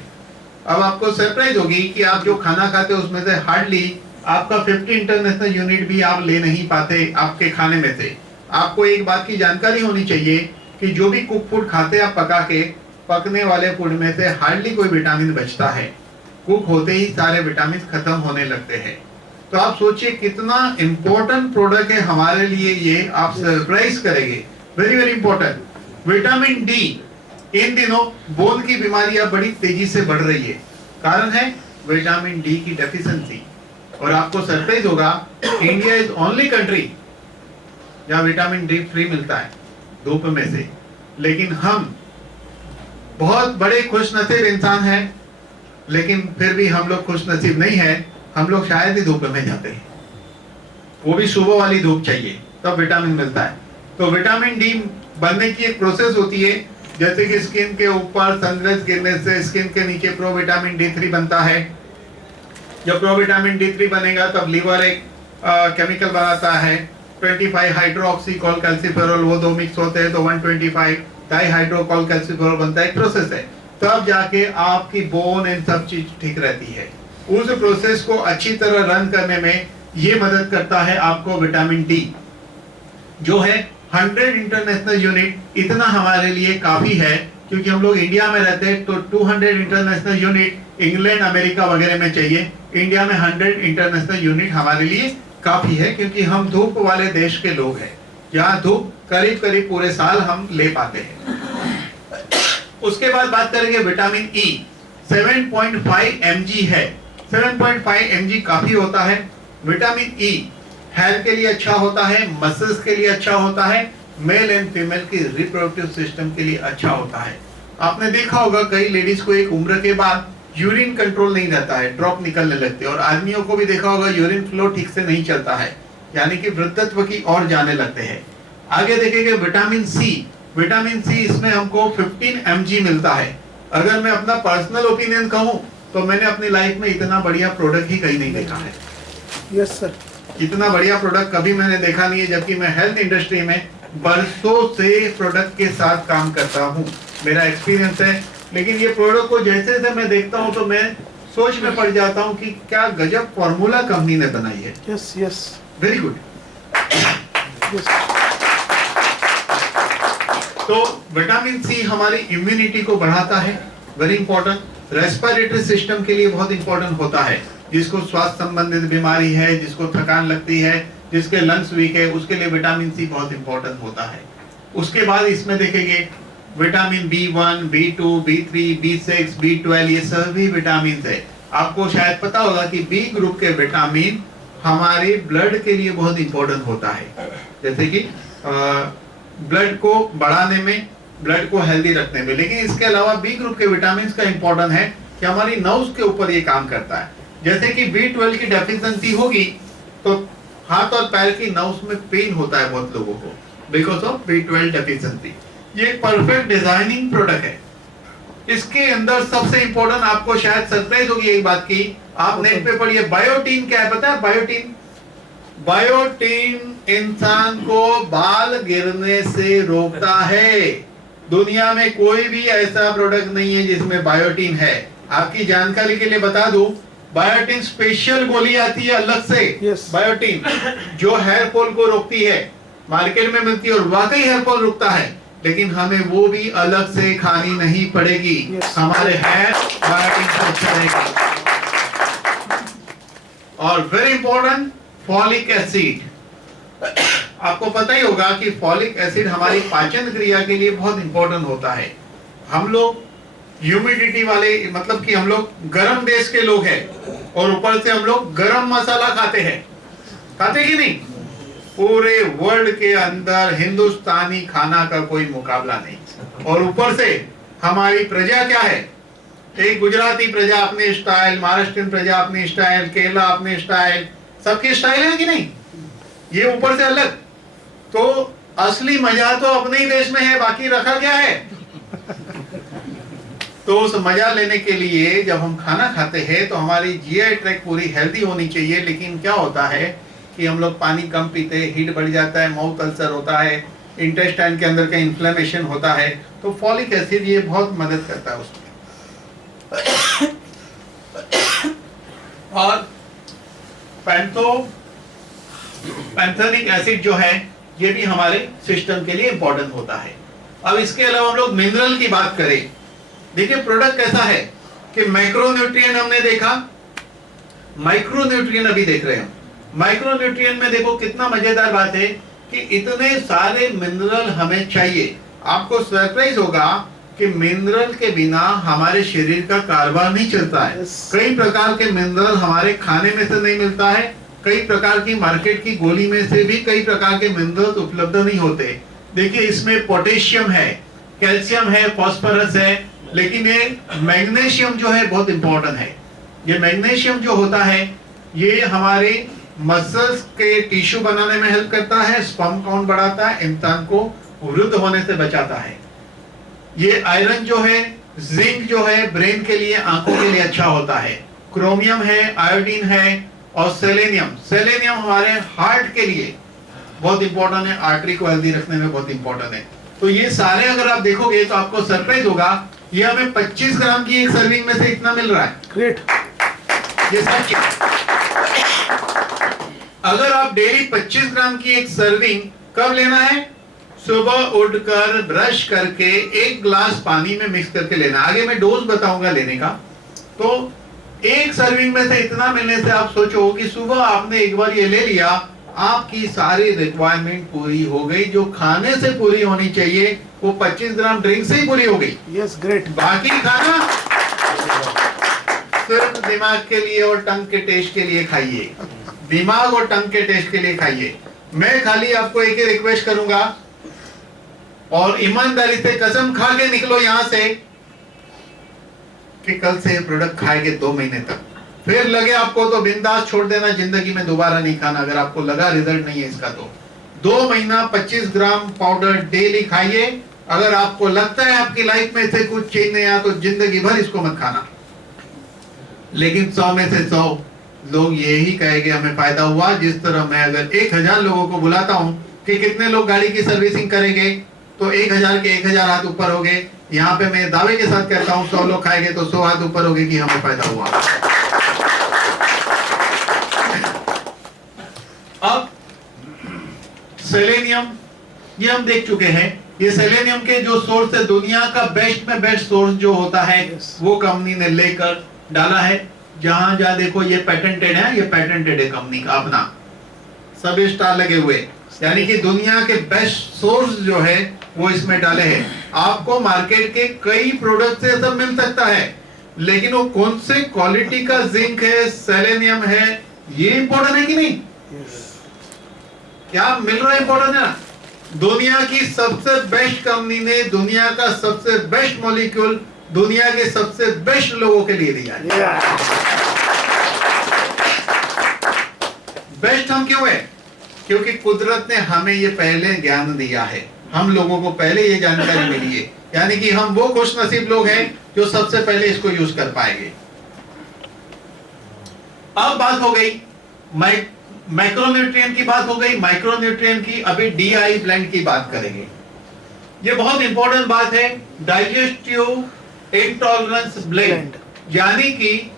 अब आपको सरप्राइज होगी कि आप जो खाना खाते हो उसमें से हार्डली आपका 50 इंटरनेशनल यूनिट भी आप ले नहीं पाते आपके खाने में से। आपको एक बात की जानकारी होनी चाहिए कि जो भी कुक फूड खाते आप पका के, पकने वाले फूड में से हार्डली कोई विटामिन बचता है। कुक होते ही सारे विटामिन खत्म होने लगते हैं। तो आप सोचिए कितना इंपॉर्टेंट प्रोडक्ट है हमारे लिए ये, आप सरप्राइज करेंगे। Very very important. Vitamin D इन दिनों बोन की बीमारियां बड़ी तेजी से बढ़ रही है, कारण है विटामिन डी की डेफिशिएंसी। और आपको सरप्राइज होगा, इंडिया इज ओनली कंट्री जहां विटामिन डी फ्री मिलता है धूप में से। लेकिन हम बहुत बड़े खुशनसीब इंसान हैं, लेकिन फिर भी हम लोग खुशनसीब नहीं है। हम लोग शायद ही धूप में जाते हैं, वो भी सुबह वाली धूप चाहिए तब विटामिन मिलता है। तो विटामिन डी बनने की एक प्रोसेस होती है, जैसे कि स्किन के ऊपर सनराइज गिरने से स्किन के नीचे प्रो विटामिन D3 बनता है। जब प्रो विटामिन D3 बनेगा तब लीवर एक केमिकल बनाता है 25 हाइड्रोक्सीकॉल कैल्सिफेरॉल, वो दो मिक्स होते हैं तो 125 डाई हाइड्रोकॉल कैल्सिफेरॉल बनता है। एक प्रोसेस है, तब जाके आपकी बोन एंड सब चीज ठीक रहती है। उस प्रोसेस को अच्छी तरह रन करने में ये मदद करता है आपको विटामिन डी, जो है 100 इंटरनेशनल यूनिट। इतना हमारे लिए काफी है, क्योंकि हम लोग इंडिया में रहते हैं तो 200 इंटरनेशनल यूनिट इंग्लैंड अमेरिका वगैरह में चाहिए। इंडिया में 100 इंटरनेशनल यूनिट हमारे लिए काफी है, क्योंकि हम धूप वाले देश के लोग हैं, जहाँ धूप करीब करीब पूरे साल हम ले पाते हैं। उसके बाद बात करेंगे विटामिन ई, 7.5 mg है। 7.5 mg काफी होता है। विटामिन ई हेल्थ के लिए अच्छा होता है, मसल्स के लिए अच्छा होता है, मेल एंड फीमेल की रिप्रोडक्टिव सिस्टम के लिए अच्छा होता है। आपने देखा होगा कई लेडीज को एक उम्र के बाद यूरिन कंट्रोल नहीं रहता है, ड्रॉप निकलने लगते हैं, और आदमियों को भी देखा होगा यूरिन फ्लो ठीक से नहीं चलता है, यानी कि वृद्धत्व की ओर जाने लगते हैं। आगे देखेंगे विटामिन सी। विटामिन सी इसमें हमको 15 mg मिलता है। अगर मैं अपना पर्सनल ओपिनियन कहूं तो मैंने अपनी लाइफ में इतना बढ़िया प्रोडक्ट ही कहीं नहीं देखा है। यस सर, इतना बढ़िया प्रोडक्ट कभी मैंने देखा नहीं है, जबकि मैं हेल्थ इंडस्ट्री में बरसों से प्रोडक्ट के साथ काम करता हूँ, मेरा एक्सपीरियंस है। लेकिन ये प्रोडक्ट को जैसे जैसे मैं देखता हूँ तो मैं सोच में पड़ जाता हूँ कि क्या गजब फॉर्मूला कंपनी ने बनाई है। Yes yes, very good. Yes. तो विटामिन सी हमारी इम्यूनिटी को बढ़ाता है, वेरी इंपॉर्टेंट। रेस्पिरेटरी सिस्टम के लिए बहुत इंपॉर्टेंट होता है, जिसको स्वास्थ्य संबंधित बीमारी है, जिसको थकान लगती है, जिसके लंग्स वीक है, उसके लिए विटामिन सी बहुत इंपॉर्टेंट होता है। उसके बाद इसमें देखेंगे vitamin B1, B2, B3, B6, B12, ये सभी विटामिन है। आपको शायद पता होगा कि बी ग्रुप के विटामिन हमारे ब्लड के लिए बहुत इंपॉर्टेंट होता है, जैसे कि ब्लड को बढ़ाने में, ब्लड को हेल्दी रखने में। लेकिन इसके अलावा बी ग्रुप के विटामिन का इंपॉर्टेंट है कि हमारी नर्व्स के ऊपर ये काम करता है। जैसे कि B12 की डेफिशिएंसी होगी तो हाथ और पैर की नर्व्स में पेन होता है बहुत लोगों को, बिकॉज ऑफ B12 डेफिशिएंसी। ये परफेक्ट डिजाइनिंग प्रोडक्ट है। इसके अंदर सबसे इंपॉर्टेंट, आपको शायद सरप्राइज होगी एक बात की, आप नेट पे पढ़िए, बायोटीन क्या है पता है? बायोटीन, बायोटीन इंसान को बाल गिरने से रोकता है। दुनिया में कोई भी ऐसा प्रोडक्ट नहीं है जिसमें बायोटीन है। आपकी जानकारी के लिए बता दूं, बायोटीन स्पेशल गोली आती है अलग से, Yes. बायोटीन जो हेयर फॉल को रोकती है, मार्केट में मिलती है और वाकई हेयर फॉल रुकता है, लेकिन हमें वो भी अलग से खानी नहीं पड़ेगी। Yes. हमारे हेयर बायोटीन से अच्छा रहेगा। और वेरी इंपॉर्टेंट, फॉलिक एसिड। आपको पता ही होगा कि फॉलिक एसिड हमारी पाचन क्रिया के लिए बहुत इंपॉर्टेंट होता है। हम लोग ह्यूमिडिटी वाले, मतलब कि हम लोग गर्म देश के लोग हैं, और ऊपर से हम लोग गरम मसाला खाते हैं, खाते कि नहीं? पूरे वर्ल्ड के अंदर हिंदुस्तानी खाना का कोई मुकाबला नहीं। और ऊपर से हमारी प्रजा क्या है? एक गुजराती प्रजा अपने स्टाइल, महाराष्ट्रियन प्रजा अपने स्टाइल, केरला अपने स्टाइल, सबकी स्टाइल है कि नहीं? ये ऊपर से अलग। तो असली मजा तो अपने ही देश में है, बाकी रखा क्या है? तो उस मजा लेने के लिए जब हम खाना खाते हैं तो हमारी जीआई ट्रैक पूरी हेल्दी होनी चाहिए। लेकिन क्या होता है कि हम लोग पानी कम पीते हैं, हीट बढ़ जाता है, माउथ अल्सर होता है, इंटेस्टाइन के अंदर का इन्फ्लेमेशन होता है। तो फॉलिक एसिड ये बहुत मदद करता है उसमें। और पैंथेनिक एसिड जो है ये भी हमारे सिस्टम के लिए इंपॉर्टेंट होता है। अब इसके अलावा हम लोग मिनरल की बात करें, देखिए प्रोडक्ट कैसा है कि मैक्रोन्यूट्रिएंट हमने देखा, माइक्रोन्यूट्रिएंट अभी देख रहे हैं। माइक्रोन्यूट्रिएंट में देखो कितना मजेदार बात है कि इतने सारे मिनरल हमें चाहिए। आपको सरप्राइज होगा कि मिनरल के बिना हमारे शरीर का कारोबार नहीं चलता है। Yes. कई प्रकार के मिनरल हमारे खाने में से नहीं मिलता है, कई प्रकार की मार्केट की गोली में से भी कई प्रकार के मिनरल्स उपलब्ध नहीं होते। देखिए इसमें पोटेशियम है, कैल्शियम है, फास्फोरस है, लेकिन ये मैग्नीशियम जो है बहुत इंपॉर्टेंट है। ये मैग्नीशियम जो होता है ये हमारे मसल्स के टिश्यू बनाने में हेल्प करता है, स्पर्म काउंट बढ़ाता है, इंसान को वृद्ध होने से बचाता है। ये आयरन जो है, जिंक जो है ब्रेन के लिए, आंखों के लिए अच्छा होता है। क्रोमियम है, आयोडीन है और सेलेनियम। सेलेनियम हमारे हार्ट के लिए बहुत इंपॉर्टेंट है, आर्टरी को हेल्दी रखने में बहुत इंपॉर्टेंट है। तो ये सारे अगर आप देखोगे तो आपको सरप्राइज होगा, ये हमें 25 ग्राम की एक सर्विंग में से इतना मिल रहा है। ग्रेट। ये सच है। अगर आप डेली 25 ग्राम की एक सर्विंग कब लेना है? सुबह उठकर ब्रश करके 1 ग्लास पानी में मिक्स करके लेना। आगे मैं डोज बताऊंगा लेने का। तो एक सर्विंग में से इतना मिलने से आप सोचो कि सुबह आपने एक बार ये ले लिया, आपकी सारी रिक्वायरमेंट पूरी हो गई। जो खाने से पूरी होनी चाहिए वो 25 ग्राम ड्रिंक से ही पूरी हो गई। Yes, great. बाकी खाना सिर्फ दिमाग के लिए और टंग के टेस्ट के लिए खाइए। दिमाग और टंग के टेस्ट के लिए खाइए। मैं खाली आपको एक ही रिक्वेस्ट करूंगा और ईमानदारी से कसम खा के निकलो यहां से कि कल से ये प्रोडक्ट खाएंगे 2 महीने तक। फिर लगे आपको तो बिंदास छोड़ देना, जिंदगी में दोबारा नहीं खाना। अगर आपको लगा रिजल्ट नहीं है इसका तो 2 महीना 25 ग्राम पाउडर डेली खाइए। अगर आपको लगता है आपकी लाइफ में से कुछ चेंज नहीं आया तो जिंदगी भर इसको मत खाना। लेकिन 100 में से 100 लोग यही कहेंगे हमें फायदा हुआ। जिस तरह मैं अगर 1000 लोगों को बुलाता हूं कि कितने लोग गाड़ी की सर्विसिंग करेंगे तो 1000 के 1000 हाथ ऊपर हो गए। यहाँ पे मैं दावे के साथ कहता हूँ 100 लोग खाएंगे तो 100 हाथ ऊपर हो गए कि हमें फायदा हुआ। अब सेलेनियम ये हम देख चुके हैं। ये सेलेनियम के जो सोर्स है, दुनिया का बेस्ट में बेस्ट सोर्स जो होता है वो कंपनी ने लेकर डाला है। जहां जहां देखो ये पेटेंटेड है, ये पेटेंटेड है कंपनी का अपना, सभी स्टार लगे हुए। यानी कि दुनिया के बेस्ट सोर्स जो है वो इसमें डाले हैं। आपको मार्केट के कई प्रोडक्ट से सब मिल सकता है, लेकिन वो कौन से क्वालिटी का जिंक है, सेलेनियम है, ये इंपॉर्टेंट है कि नहीं? क्या मिल रहा है इंपॉर्टेंट है। दुनिया की सबसे बेस्ट कंपनी ने दुनिया का सबसे बेस्ट मॉलिक्यूल दुनिया के सबसे बेस्ट लोगों के लिए दिया है। बेस्ट हम क्यों है? क्योंकि कुदरत ने हमें ये पहले ज्ञान दिया है, हम लोगों को पहले ये जानकारी मिली है। यानी कि हम वो खुश नसीब लोग हैं जो सबसे पहले इसको यूज कर पाएंगे। अब बात हो गई मैक्रोन्यूट्रिएंट की बात हो गई, माइक्रोन्यूट्रिएंट की। अभी DI ब्लेंड की बात करेंगे। ये बहुत इंपॉर्टेंट बात है, डाइजेस्टिव इंटॉलरेंस ब्लेंड। यानी कि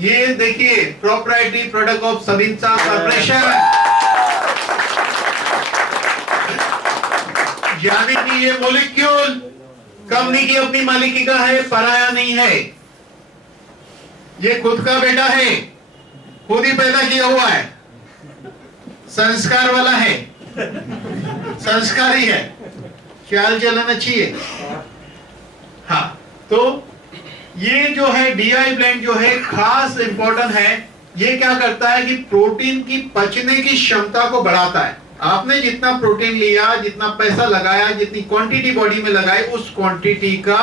ये देखिए प्रोप्राइटरी प्रोडक्ट ऑफ सबिंसा कॉर्पोरेशन, यानी कि ये मॉलिक्यूल कंपनी की अपनी मालिकी का है, पराया नहीं है। ये खुद का बेटा है, खुद ही पैदा किया हुआ है, संस्कार वाला है, संस्कारी है, ख्याल चलाना चाहिए। हाँ, तो ये जो है DI ब्लेंड जो है खास इंपॉर्टेंट है। ये क्या करता है कि प्रोटीन की पचने की क्षमता को बढ़ाता है। आपने जितना प्रोटीन लिया, जितना पैसा लगाया, जितनी क्वांटिटी बॉडी में लगाई, उस क्वांटिटी का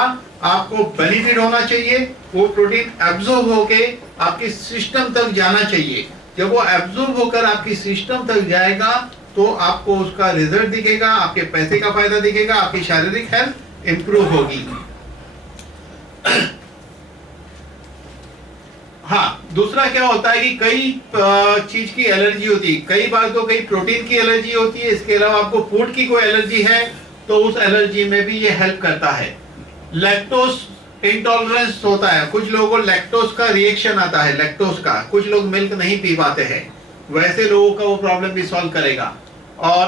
आपको बेनिफिट होना चाहिए। वो प्रोटीन एब्जॉर्ब होके आपके सिस्टम तक जाना चाहिए। जब वो एब्जॉर्ब होकर आपकी सिस्टम तक जाएगा तो आपको उसका रिजल्ट दिखेगा, आपके पैसे का फायदा दिखेगा, आपकी शारीरिक हेल्थ इंप्रूव होगी। हाँ, दूसरा क्या होता है कि कई चीज की एलर्जी होती है। कई बार तो कई प्रोटीन की एलर्जी होती है। इसके अलावा आपको फूड की कोई एलर्जी है तो उस एलर्जी में भी ये हेल्प करता है। लैक्टोज इंटॉलरेंस होता है, कुछ लोगों को लैक्टोज का रिएक्शन आता है, लैक्टोज का। कुछ लोग मिल्क नहीं पी पाते हैं, वैसे लोगों का वो प्रॉब्लम भी सॉल्व करेगा। और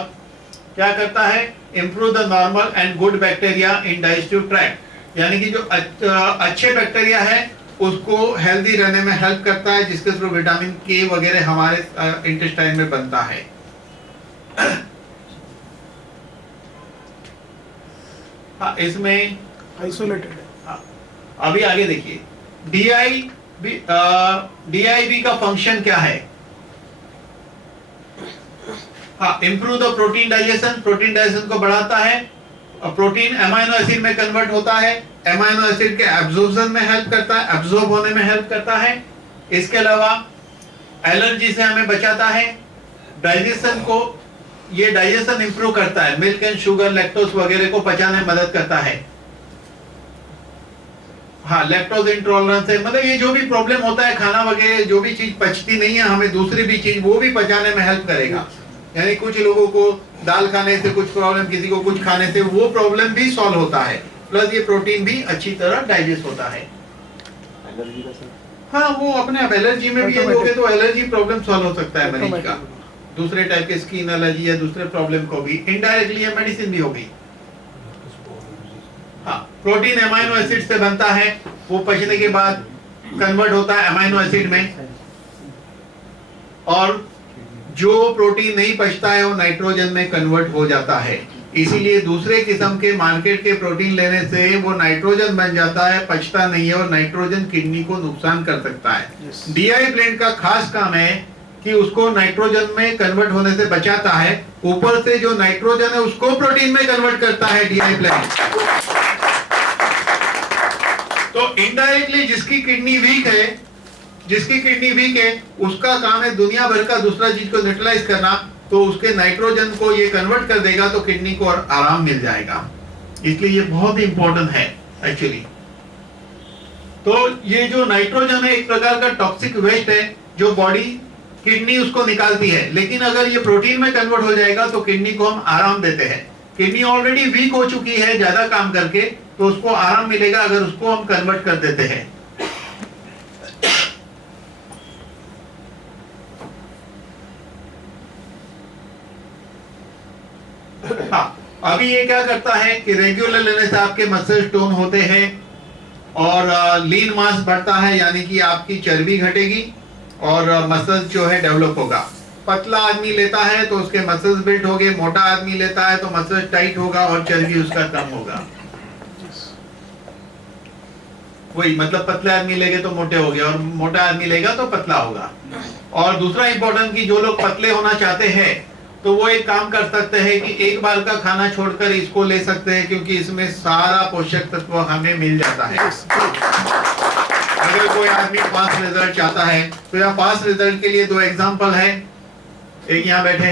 क्या करता है, improve the normal and good bacteria in digestive tract. यानी कि जो अच्छे बैक्टीरिया है उसको हेल्दी रहने में हेल्प करता है, जिसके थ्रू विटामिन के वगैरह हमारे इंटेस्टाइन में बनता है। हाँ, इसमें आइसोलेटेड है। हाँ, अभी आगे देखिए डीआईबी का फंक्शन क्या है? हाँ, improve the protein digestion, protein digestion को बढ़ाता है, प्रोटीन अमाइनो एसिड में कन्वर्ट होता है, अमाइनो एसिड के एब्जॉर्प्शन में हेल्प करता है, एब्जॉर्ब होने में हेल्प करता है। इसके अलावा एलर्जी से हमें बचाता है, डाइजेशन को, ये डाइजेशन इंप्रूव करता है, मिल्क एंड शुगर, लैक्टोज वगैरह को पचाने में मदद करता है। हाँ, लैक्टोज इंटॉलरेंस है, मतलब ये जो भी प्रॉब्लम होता है, खाना वगैरह जो भी चीज पचती नहीं है, हमें दूसरी भी चीज वो भी पचाने में हेल्प करेगा। यानी कुछ लोगों को दाल खाने से कुछ प्रॉब्लम, किसी को कुछ खाने से वो प्रॉब्लम भी सॉल्व होता है, प्लस ये प्रोटीन भी अच्छी तरह डाइजेस्ट होता है। एलर्जी का सर? हाँ, वो अपने आप एलर्जी में भी ये लोगे तो एलर्जी प्रॉब्लम सॉल्व हो सकता है मरीज का, दूसरे टाइप के स्किन एलर्जी या दूसरे प्रॉब्लम को भी इनडायरेक्टली ये मेडिसिन भी होगी। हाँ, प्रोटीन अमाइनो एसिड से बनता है, वो पचने के बाद कन्वर्ट होता है अमाइनो एसिड में, और जो प्रोटीन नहीं पचता है वो नाइट्रोजन में कन्वर्ट हो जाता है। इसीलिए दूसरे किस्म के मार्केट के प्रोटीन लेने से वो नाइट्रोजन बन जाता है, पचता नहीं है, और नाइट्रोजन किडनी को नुकसान कर सकता है। डीआई ब्लेंड का खास काम है कि उसको नाइट्रोजन में कन्वर्ट होने से बचाता है, ऊपर से जो नाइट्रोजन है उसको प्रोटीन में कन्वर्ट करता है डीआई ब्लेंड। तो इनडायरेक्टली जिसकी किडनी वीक है उसका काम है दुनिया भर का दूसरा चीज को न्यूट्रलाइज करना, तो उसके नाइट्रोजन को ये कन्वर्ट कर देगा तो किडनी को और आराम मिल जाएगा। इसलिए ये बहुत ही इंपॉर्टेंट है एक्चुअली। तो ये जो नाइट्रोजन है एक प्रकार का टॉक्सिक वेस्ट है जो बॉडी, किडनी उसको निकालती है, लेकिन अगर ये प्रोटीन में कन्वर्ट हो जाएगा तो किडनी को हम आराम देते हैं। किडनी ऑलरेडी वीक हो चुकी है ज्यादा काम करके, तो उसको आराम मिलेगा अगर उसको हम कन्वर्ट कर देते हैं। हाँ, अभी ये क्या करता है कि रेगुलर लेने से आपके मसल्स टोन होते हैं और लीन मास बढ़ता है, यानी कि आपकी चर्बी घटेगी और मसल्स जो है डेवलप होगा। पतला आदमी लेता है तो उसके मसल्स बिल्ड होंगे, मोटा आदमी लेता है तो मसल्स टाइट होगा और चर्बी उसका कम होगा। वही मतलब पतले आदमी लेंगे तो मोटे हो गए और मोटा आदमी लेगा तो पतला होगा। और दूसरा इंपॉर्टेंट कि जो लोग पतले होना चाहते हैं तो वो एक काम कर सकते हैं कि एक बार का खाना छोड़कर इसको ले सकते हैं, क्योंकि इसमें सारा पोषक तत्व हमें मिल जाता है। अगर कोई आदमी फास्ट रिजल्ट चाहता है तो यहाँ फास्ट रिजल्ट के लिए दो एग्जांपल है, एक यहाँ बैठे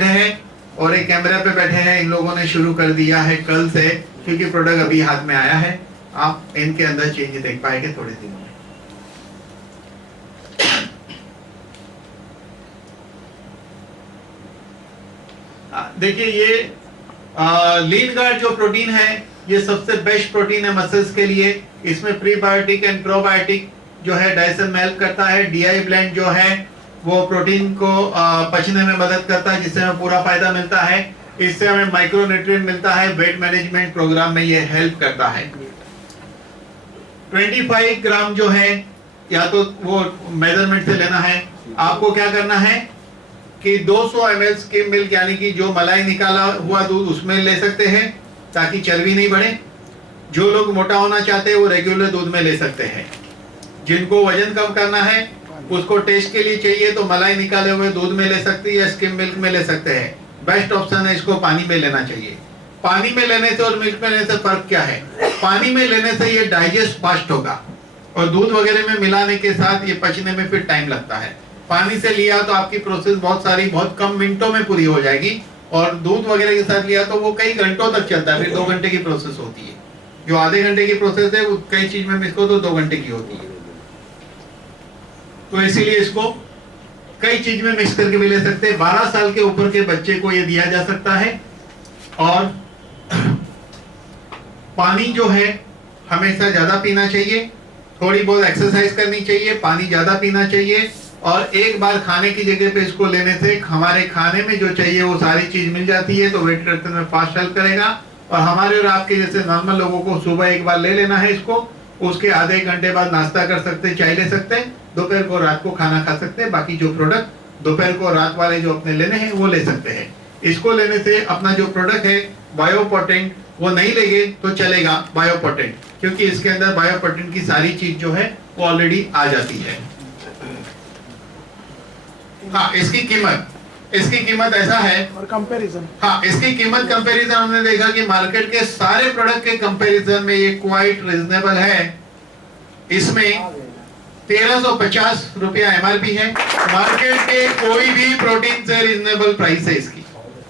हैं और एक कैमरा पे बैठे हैं। इन लोगों ने शुरू कर दिया है कल से, क्योंकि प्रोडक्ट अभी हाथ में आया है। आप इनके अंदर चेंज देख पाएंगे थोड़े दिनों में। देखिए ये लीन गार्ड जो प्रोटीन है ये सबसे बेस्ट प्रोटीन है मसल्स के लिए। इसमें प्रीबायोटिक एंड प्रोबायोटिक जो है डाइजेशन में हेल्प करता है। डीआई ब्लेंड जो है वो प्रोटीन को पचने में मदद करता है, जिससे हमें पूरा फायदा मिलता है। इससे हमें माइक्रोन्यूट्रिएंट मिलता है। वेट मैनेजमेंट प्रोग्राम में ये हेल्प करता है। 25 ग्राम जो है या तो वो मेजरमेंट से लेना है। आपको क्या करना है कि 200 ml स्किम मिल्क यानी कि जो मलाई निकाला हुआ दूध उसमें ले सकते हैं ताकि चर्बी नहीं बढ़े। जो लोग मोटा होना चाहते हैं वो रेगुलर दूध में ले सकते हैं। जिनको वजन कम करना है उसको टेस्ट के लिए चाहिए तो मलाई निकाले हुए दूध में ले सकते हैं या स्किम मिल्क में ले सकते हैं। बेस्ट ऑप्शन है इसको पानी में लेना चाहिए। पानी में लेने से और मिल्क में लेने से फर्क क्या है? पानी में लेने से ये डाइजेस्ट फास्ट होगा और दूध वगैरह में मिलाने के साथ ये पचने में फिर टाइम लगता है। पानी से लिया तो आपकी प्रोसेस बहुत कम मिनटों में पूरी हो जाएगी, और दूध वगैरह के साथ लिया तो वो कई घंटों तक चलता है। फिर 2 घंटे की प्रोसेस होती है। जो आधे घंटे की प्रोसेस है वो कई चीज में मिक्स को तो 2 घंटे की होती है। तो इसीलिए इसको कई चीज में मिक्स करके भी ले सकते हैं। 12 साल के ऊपर के बच्चे को ये दिया जा सकता है। और पानी जो है हमेशा ज्यादा पीना चाहिए, थोड़ी बहुत एक्सरसाइज करनी चाहिए, पानी ज्यादा पीना चाहिए। और एक बार खाने की जगह पे इसको लेने से हमारे खाने में जो चाहिए वो सारी चीज मिल जाती है, तो वेट रिडक्शन में फास्ट हेल्प करेगा। और हमारे और आपके जैसे नॉर्मल लोगों को सुबह एक बार ले लेना है इसको, उसके आधे घंटे बाद नाश्ता कर सकते हैं, चाय ले सकते हैं, दोपहर को रात को खाना खा सकते हैं। बाकी जो प्रोडक्ट दोपहर को रात वाले जो अपने लेने हैं वो ले सकते हैं। इसको लेने से अपना जो प्रोडक्ट है बायोपोटेंट वो नहीं लेंगे तो चलेगा बायोपोटेंट, क्योंकि इसके अंदर बायोपोटेंट की सारी चीज जो है वो ऑलरेडी आ जाती है। हाँ, इसकी कीमत ऐसा है, और कंपैरिजन, हाँ इसकी कीमत कंपैरिजन हमने देखा कि मार्केट के सारे प्रोडक्ट के कंपैरिजन में ये क्वाइट रीजनेबल है। इसमें 1350 रुपया एमआरपी है, मार्केट के कोई भी प्रोटीन से रीजनेबल प्राइस है इसकी।